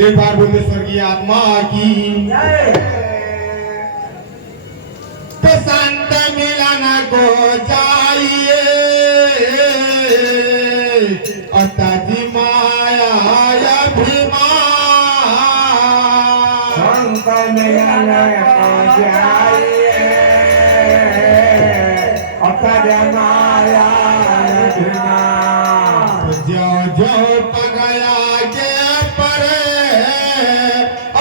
एक बार बोलते स्वर्गीय आत्मा की तो संत मिलन को चाहिए अताजी माया अभिमान संत मिलन को चाहिए अताजी माया अभिमान जो जो पगला के परे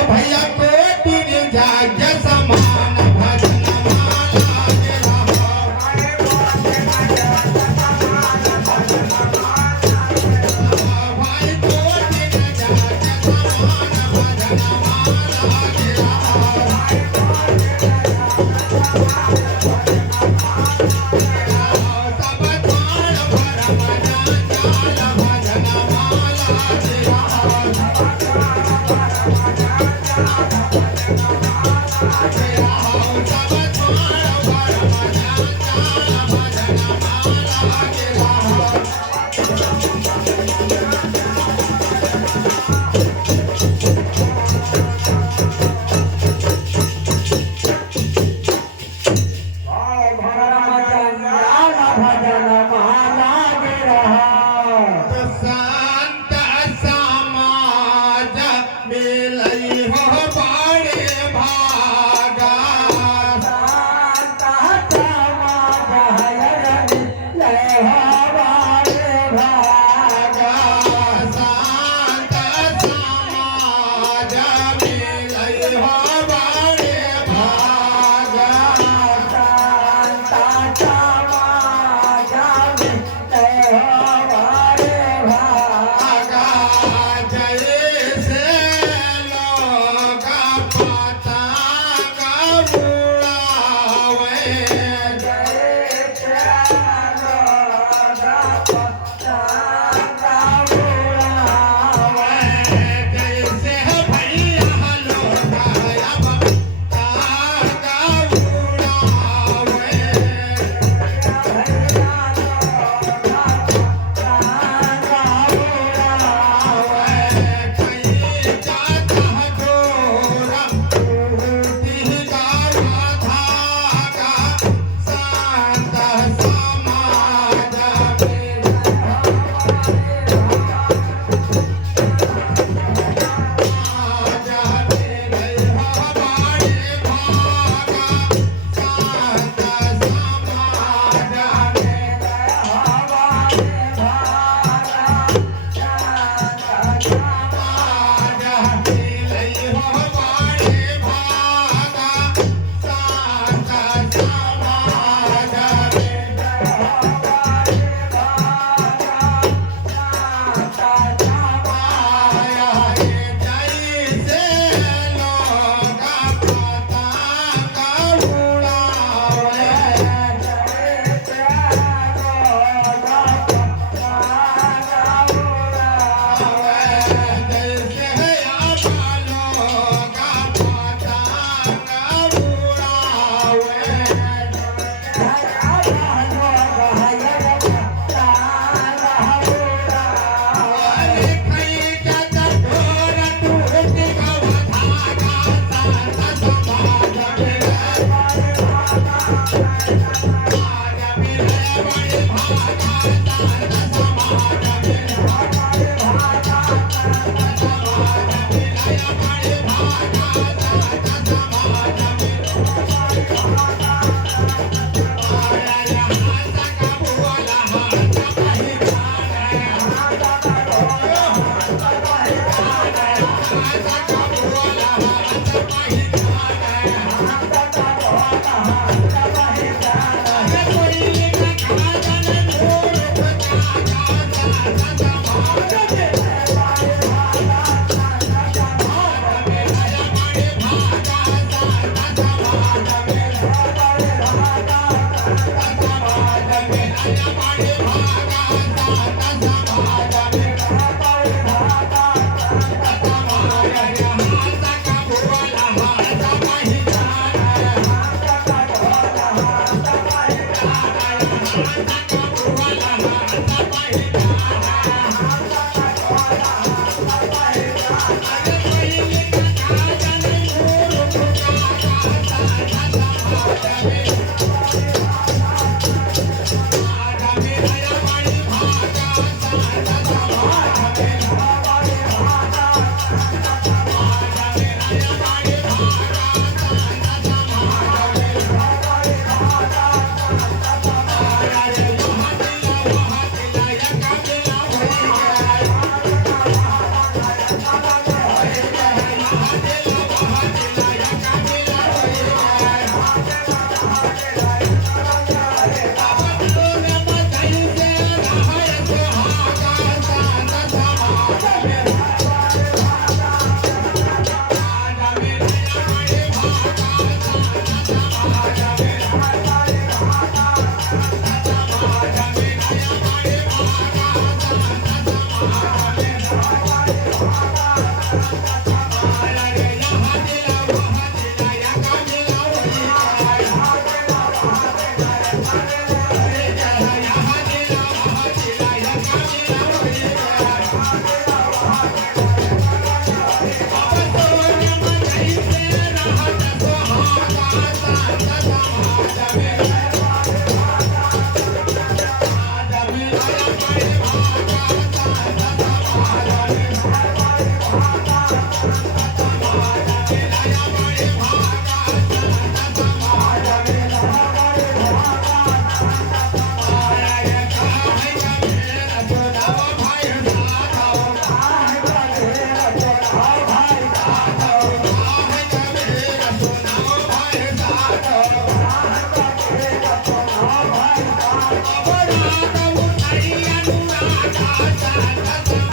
भैया को दिन जागे समान भजन माला के भाई को दिन जागे समान भजन माला के सब ताल भर भजन भजन माला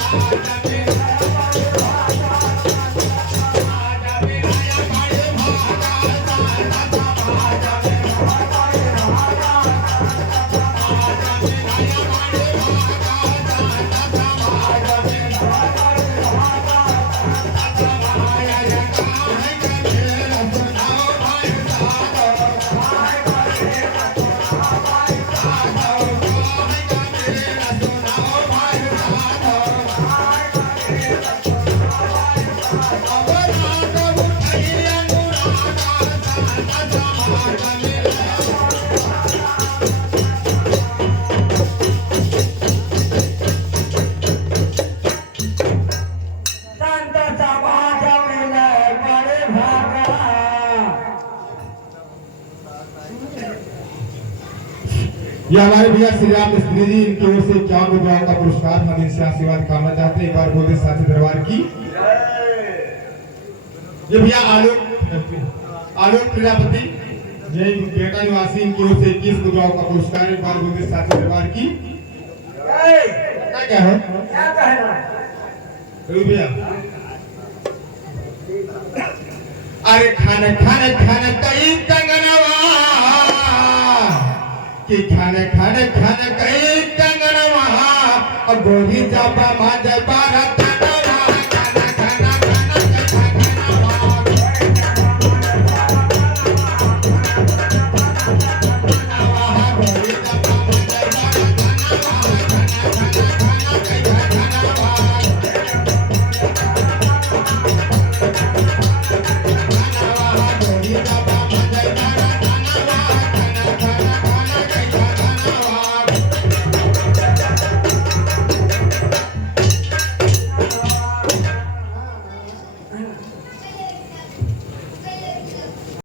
संत समाज मिले बड़े भागा ये हमारे भैया श्री राम स्त्री जी, इनकी ओर से 51 दुआओं का पुरस्कार हम इनसे आशीर्वाद कामना चाहते हैं। एक बार बोलते साथी दरबार की। ये भैया आलोक प्रजापति जय बेटा निवासी, इनकी ओर से 21 दुआओं का पुरस्कार। एक बार बोलते साथी दरबार की। क्या है क्या कहना है? भैया अरे खान खान खान कई कंगनवा कि खान खान खान कई कंगनवा, और गोरी जाबा माज बारत